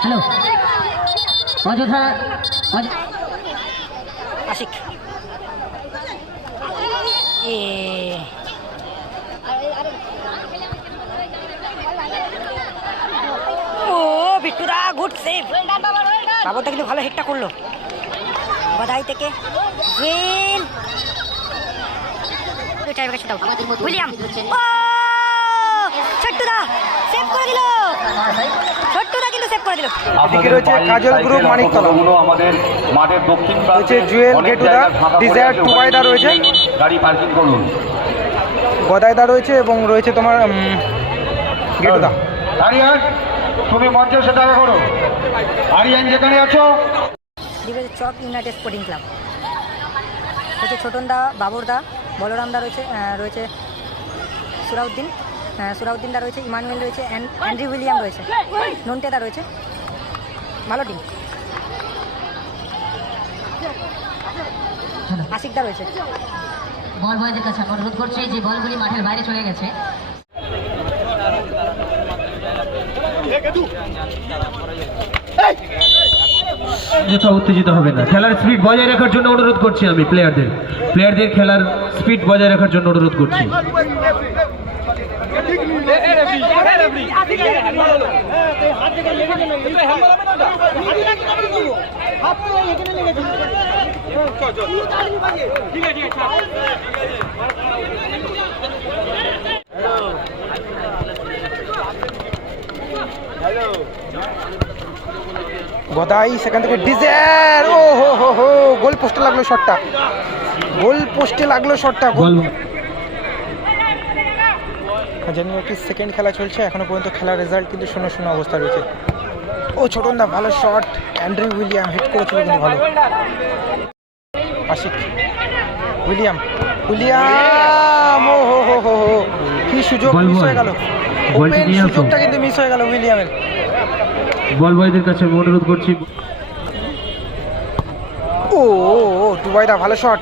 Hello? Ayodhya অয- আশিক। এ। ও বিট্টুরা গুড সেভ বাবুটা কিন্তু ভালো হিটটা করল। বধাই থেকে জুয়েল চারিপাশে কাছে দাও। উইলিয়াম। ও ছোট্টুদা সেভ করে দিল। ছোট্টুদা কিন্তু সেভ করে দিল। এদিকে রয়েছে কাজল গ্রুপ মানিকতলা আমাদের মাঠের দক্ষিণ রয়েছে জুয়েল গেটুদা, ডিজায়ার টুবাইদা রয়েছে। গাড়ি পার্কিং করুন। গদাইদা রয়েছে এবং রয়েছে তোমার গেটুদা। আরিয়ান তুমি মঞ্চে করো। আরিয়ান যেখানে আছো? দিবে চক ইউনাইটেড স্পোর্টিং ক্লাব। রয়েছে ছোটনদা বাবরদা বলরামদা রয়েছে রয়েছে সুরাউদ্দিন। সুরাউদ্দিনদা রয়েছে ইমানুয়েল রয়েছে অ্যান- অ্যান্ড্রি উইলিয়াম রয়েছে। নন্টেদা রয়েছে। ভালো টিম আশিকদা রয়েছে। বল বয়দের কাছে অনুরোধ করছি যে বলগুলি মাঠের বাইরে চলে গেছে। যথা উত্তেজিত হবে না। খেলার স্পিড বজায় রাখার জন্য অনুরোধ করছি আমি প্লেয়ারদের প্লেয়ারদের খেলার স্পিড বজায় রাখার জন্য অনুরোধ করছি। গদাই সেখান থেকে ডিজায়ার। ও, হো হো হো, গোল পোস্টে লাগল শটটা গোল পোস্টে লাগল শটটা বল জানি একটি সেকেন্ড খেলা চলছে এখনও পর্যন্ত খেলার রেজাল্ট কিন্তু শূন্য শূন্য অবস্থা রয়েছে। ও ছোটন দা ভালো শট অ্যান্ড্রি উইলিয়াম হিট করেছিল কিন্তু ভালো। আশিক উইলিয়াম উইলিয়াম ও হো হো হো হো। কি সুযোগ মিস হয়ে গেল। ওপেন সুযোগটা কিন্তু মিস হয়ে গেল উইলিয়ামের বল বয়দের কাছে অনুরোধ করছি। ও ও ও টুবাইদা ভালো শট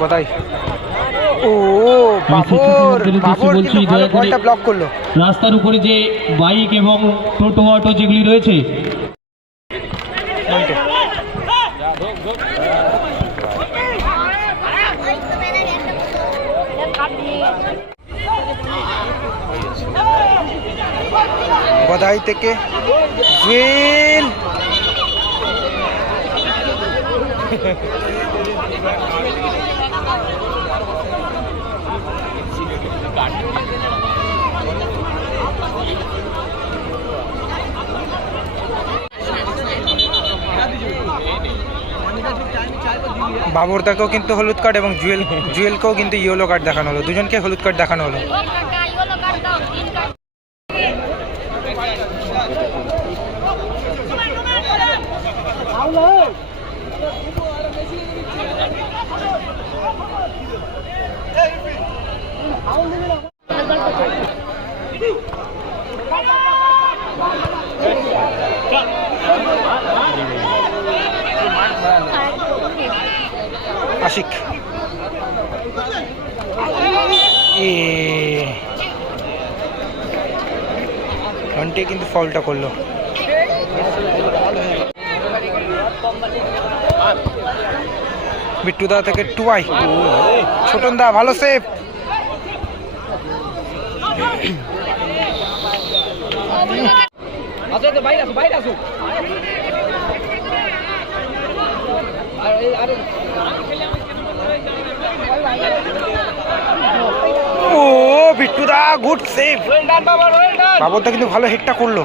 কোথায়? ও বাবর বাবর কিন্তু ভালো বলটা ব্লক করল। রাস্তার উপরে যে বাইক এবং টোটো অটো যেগুলি রয়েছে। গদাই থেকে জুয়েল। বাবরদাকেও কিন্তু হলুদ কার্ড এবং জুয়েল জুয়েলকেও কিন্তু ইয়েলো কার্ড দেখানো হলো। দুজনকে হলুদ কার্ড দেখানো হলো। আশিক। ঘন্টে কিন্তু ফলটা করল। বিট্টুদা থেকে টুয়াই ছোটন দা ভালো সেভ ও বিট্টুদা গুড সেভ বাবরদা কিন্তু ভালো হিটটা করল।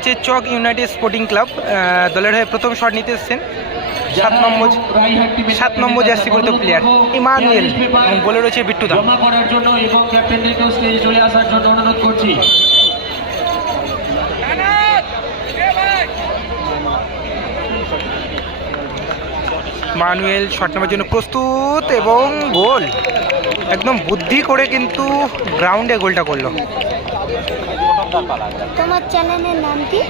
হচ্ছে চক ইউনাইটেড স্পোর্টিং ক্লাব দলের হয়ে প্রথম শট নিতে এসেছেন। সাত নম্বর সাত নম্বর জার্সি পরিত প্লেয়ার ইমানুয়েল। এবং বলে রয়েছে বিট্টুদা জমা করার জন্য এবং ক্যাপ্টেনদেরকেও স্টেজে চলে আসার জন্য অনুরোধ করছি। ইমানুয়েল শট নেওয়ার জন্য প্রস্তুত এবং গোল। একদম বুদ্ধি করে কিন্তু গ্রাউন্ডে গোলটা করল। তোমার চ্যানেলের নাম কি?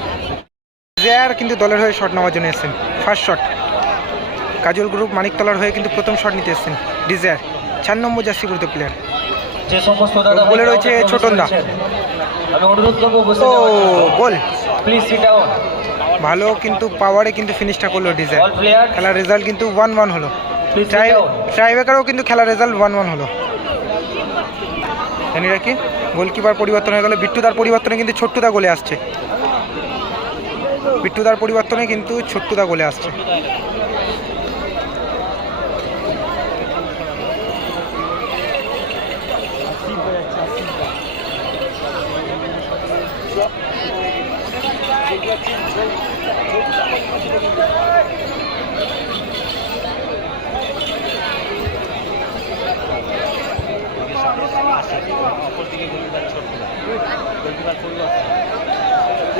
জেয়ার কিন্তু দলের হয়ে শট নেওয়ার জন্য এসেছেন। ফার্স্ট শট কাজল গ্রুপ মানিকতলার হয়ে কিন্তু প্রথম শট নিতে এসেছেন ডিজায়ার চার নম্বর জার্সি করতে প্লেয়ার যে সমস্ত দাদা বলে রয়েছে ছোটনদা। আমি অনুরোধ করব বসে ও গোল প্লিজ সিট ডাউন ভালো কিন্তু পাওয়ারে কিন্তু ফিনিশটা করল ডিজায়ার খেলার রেজাল্ট কিন্তু ওয়ান ওয়ান হলো। প্লিজ সিট ট্রাই ডাউন ট্রাইবেকারও কিন্তু খেলার রেজাল্ট ওয়ান ওয়ান হলো। জানি রাখি গোলকিপার পরিবর্তন হয়ে গেল। বিট্টুদার পরিবর্তনে কিন্তু ছোট্টুদা গোলে আসছে। বিট্টুদার পরিবর্তনে কিন্তু ছোট্টুদা গোলে আসছে।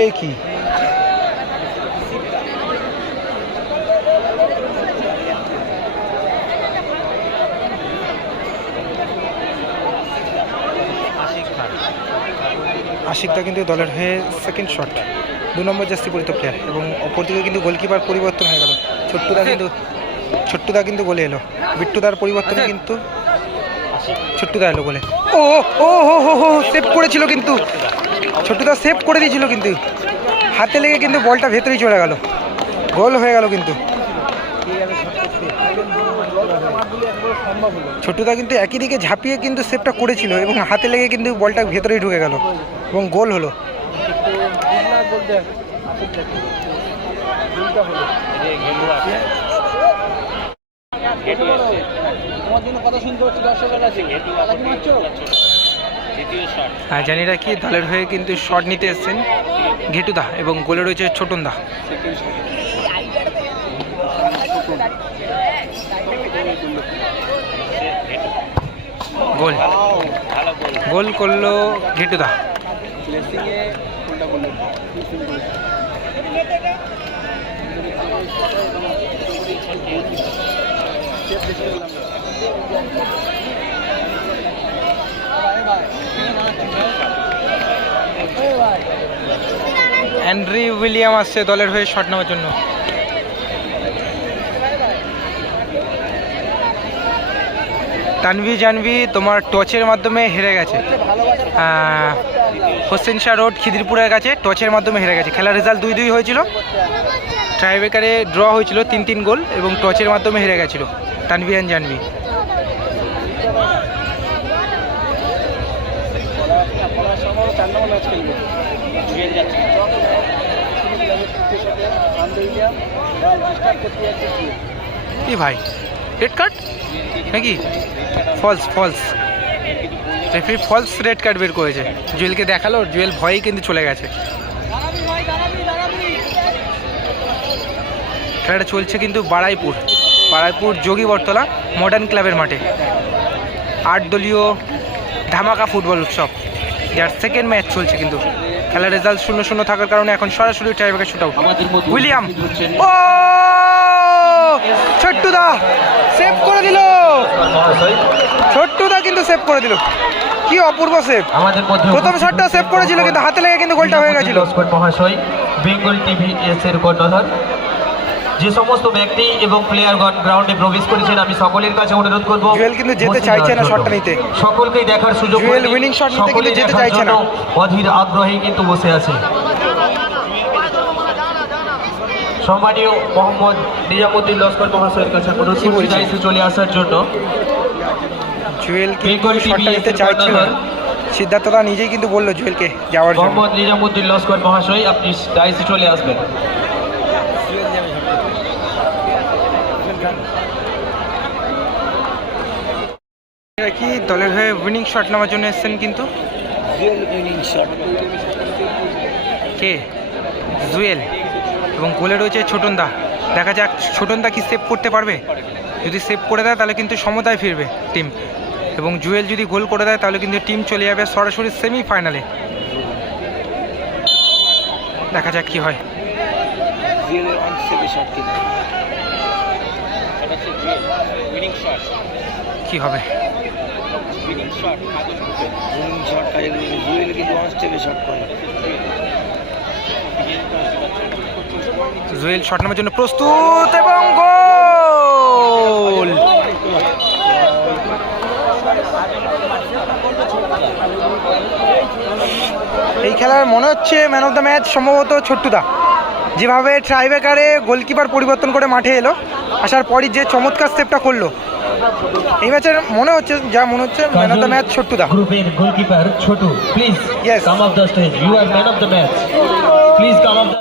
এই কি? আশিকদা কিন্তু দলের হয়ে সেকেন্ড শট দু নম্বর জাস্তি পরিত প্লেয়ার এবং অপরদিকে কিন্তু গোলকিপার পরিবর্তন হয়ে গেল। ছোট্টুদা কিন্তু ছোট্টুদা কিন্তু গোলে এলো। বিট্টুদার পরিবর্তনে কিন্তু ছোট্টুদা এলো গোলে ও ও হো হো হো সেভ করেছিল কিন্তু। ছোট্টুদা সেভ করে দিয়েছিল কিন্তু। হাতে লেগে কিন্তু বলটা ভেতরেই চলে গেল। গোল হয়ে গেল কিন্তু। ছোট্টুদা কিন্তু একই দিকে ঝাঁপিয়ে কিন্তু সেভটা করেছিল এবং হাতে লেগে কিন্তু বলটা ভেতরেই ঢুকে গেল এবং গোল হলো। জানি রাখি দলের হয়ে কিন্তু শট নিতে এসেছেন ঘেটুদা এবং গোলে রয়েছে ছোটনদা। গোল। গোল। করল ঘেটুদা। অ্যান্ড্রি উইলিয়াম আসছে দলের হয়ে শট নেওয়ার জন্য। তানভি জানভি তোমার টচের মাধ্যমে হেরে গেছে। হোসেন শাহ রোড খিদিরপুরের কাছে টচের মাধ্যমে হেরে গেছে। খেলার রেজাল্ট দুই দুই হয়েছিল। ট্রাইবেকারে ড্র হয়েছিল তিন তিন গোল এবং টচের মাধ্যমে হেরে গেছিল তানভিয়ান জানভি। কি ভাই রেড কার্ড নাকি? False false referee false red card বের করেছে। জুয়েলকে দেখাল, জুয়েল ভয়েই কিন্তু চলে গেছে। খেলাটা চলছে কিন্তু বারাইপুর। বারাইপুর যোগী বটতলা মডার্ন ক্লাবের মাঠে। আট দলীয় ধামাকা ফুটবল উৎসব। যার সেকেন্ড ম্যাচ চলছে কিন্তু খেলার রেজাল্ট শূন্য শূন্য থাকার কারণে এখন সরাসরি ট্রাইবেকার শুট আউট উইলিয়াম ও ছোট্টুদা সেভ করে দিল ছোট্টুদা কিন্তু সেভ করে দিল কি অপূর্ব সেভ প্রথম শটটা সেভ করেছিল কিন্তু হাতে লেগে কিন্তু গোলটা হয়ে গেছিল বেঙ্গল টিভি এস এর কর্ণধার যে সমস্ত ব্যক্তি এবং প্লেয়ারগণ গ্রাউন্ডে প্রবেশ করেছেন আমি সকলের কাছে অনুরোধ করব। জুয়েল কিন্তু যেতে চাইছে না শটটা নিতে। সকলকেই দেখার সুযোগ জুয়েল উইনিং শট নিতে কিন্তু যেতে চাইছে না। অধীর আগ্রহে কিন্তু বসে আছে। সম্মানীয় মোহাম্মদ নিজামুদ্দিন লস্কর মহাশয়ের কাছে অনুরোধ করছি চলে আসার জন্য। জুয়েল কিন্তু শটটা নিতে চাইছিল। সিদ্ধার্থদা নিজেই কিন্তু বলল জুয়েলকে যাওয়ার জন্য। মোহাম্মদ নিজামুদ্দিন লস্কর মহাশয় আপনি দায়িত্বে চলে আসবেন। কি দলের হয়ে উইনিং শট নেওয়ার জন্য এসেছেন কিন্তু? কে? জুয়েল। এবং গোলে রয়েছে ছোটনদা। দেখা যাক ছোটনদা কি সেভ করতে পারবে? যদি সেভ করে দেয় তাহলে কিন্তু সমতায় ফিরবে টিম এবং জুয়েল যদি গোল করে দেয় তাহলে কিন্তু টিম চলে যাবে সরাসরি সেমিফাইনালে দেখা যাক কি হয়। কি হবে? জুয়েল শট নামের জন্য প্রস্তুত এবং গোল! এই খেলার মনে হচ্ছে ম্যান অফ দ্য ম্যাচ সম্ভবত ছোট্টুদা। যেভাবে ট্রাইবেকারে গোলকিপার পরিবর্তন করে মাঠে এলো আসার পরই যে চমৎকার স্টেপটা করল এই ম্যাচের মনে হচ্ছে যা মনে হচ্ছে man of the match Chhottu দা গ্রুপের goalkeeper Chhotu please yes come of the stage you are man of the match please come of the